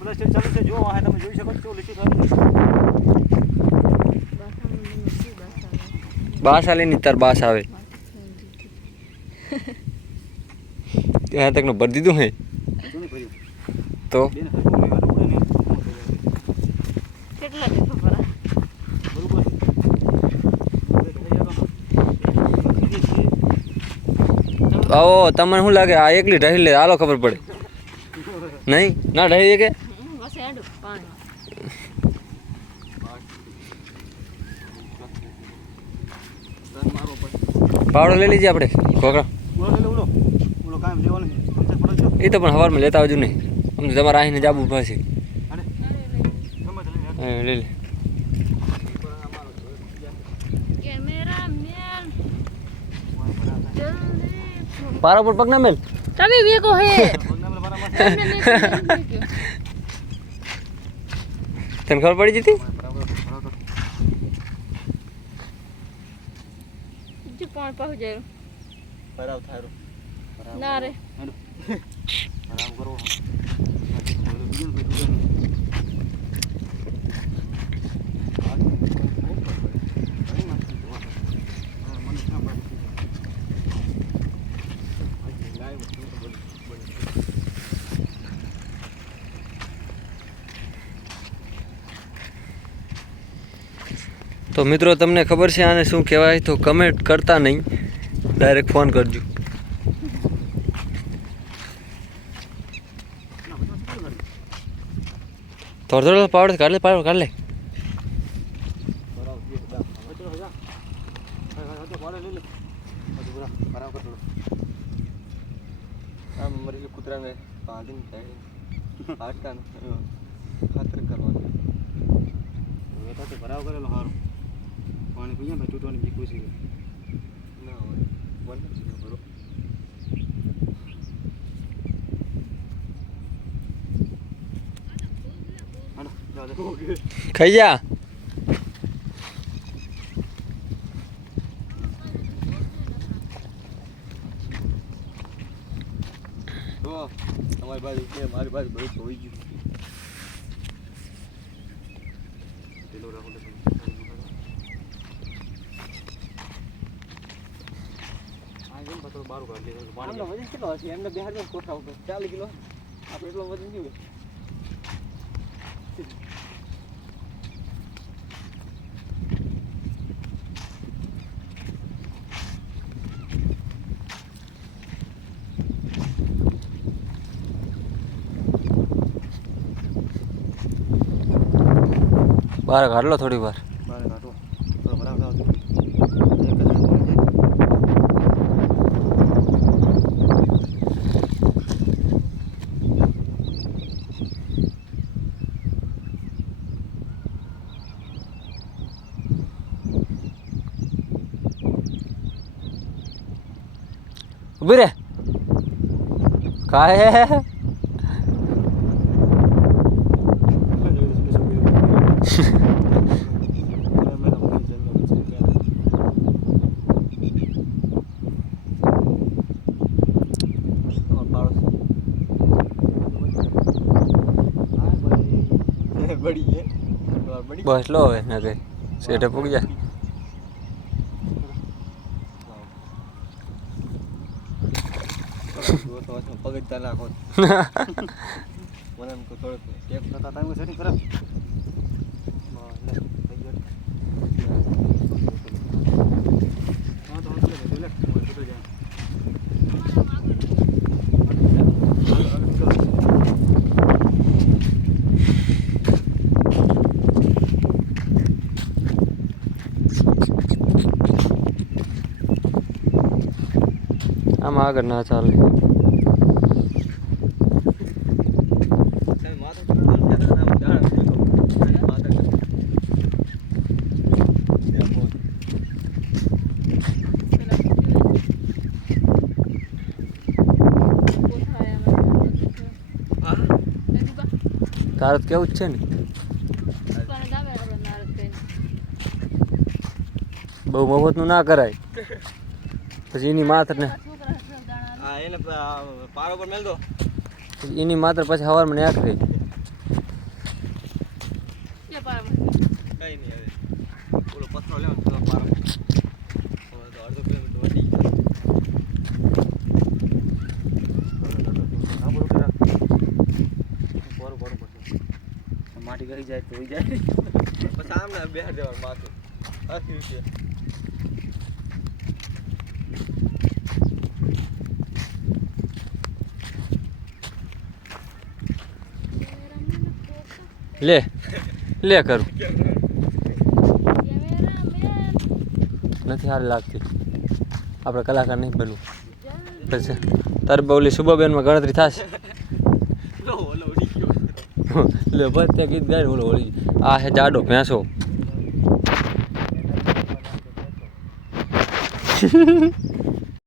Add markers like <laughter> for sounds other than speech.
Plastic ચાલુ છે. જો આ તમે જોઈ શકો છો બાસ આલે ની તાર બાસ આવે. ત્યાં તકનું ભરી દીધું હે. તો. આવો તમને શું લાગે? આ એકલી ઢહી લે હાલો ખબર પડે. નહીં? ના ઢહી કે હેડું પાણી. પાવડો લઈ લીજે આપણે. છો? એ તો પણ સવારમાં લેતા આવજો નહીં. અમને તમારે આવીને તે લઈને હા, લઈ લે. પારા પર પગ ના મેલ. તમે વેગો હે <laughs> પગના પેલા મારા માથે. તને ખબર પડી જતી. જો પાણી પાહુ જાય બરાબર થાયરો. ના રે હાલો. બરાબર કરો. હવે બીજું કોઈ બીજું નહીં. હા, મને ક્યાં પાડું? તો મિત્રો તમને ખબર છે આને શું કહેવાય તો કમેન્ટ કરતા નહીં ડાયરેક્ટ ફોન કરજો થોડો થોડો પાવડે કાઢ લે પાવડો કાઢ લે બરાબર, એ બધા. હવે ચલો, જા. હવે, હવે, હવે, પાડે લઈ લે. હજુ બરા, બરાબર કર થોડું. આમ મરેલું કૂતરાને બાંધીને કાઢીને હાડકાને અ, ખાતર કરવાનું હવે તો તે ભરાવ કરેલો સારું પાણી પીએ ભાઈ તૂટવાની બી છે. ના હોય. બોલ નથી જાઓ. ખાઈ જા. તો તમારી પાસે કે મારી પાસે બધું ધોઈ ગયું પેલો રાખો તો તમે. આ બારું કાઢી લે, પાણી વજન કેટલો હશે? એમને બે હાજર કોઠા ઉપર. ચાલીસ કિલો. આપણે એટલો વજન કેવું બહાર કાઢ લો થોડી વાર બારે કાઢો. થોડો ભરાવ થાવ તો. એક જ હાથમાં જાય. ઊભી રે. કાય બસ લો હવે નગર સેટે પૂગ જા જુઓ તો હશે, પગ જ નાખો <laughs> મને થોડુંક ટેપ થતા ટાઈમે સેટિંગ નીકળો. આમાં આગળ ના ચાલે નારદ કેવું જ છે ને? બહુ મફતનું ના કરાય. પછી એની માત્ર ને એની માત્ર પછી મને ન્યાક રહી કઈ નહીં હવે. ઓલો પથરો લેવાનો પારો. ગઈ જાય તો જાય. પછી આમને બેહાર દેવાનું માથું આખી છે લે લે કરું. નથી સારી લાગતી. આપણે કલાકાર નહીં બનવું. પછી તારે બોલી શુભાબેનમાં ગણતરી થશે. ગયો લે બસ તે ગીત ગાય ઓલો ઓલી આ હે જાડો ભેંસો. <laughs> <laughs>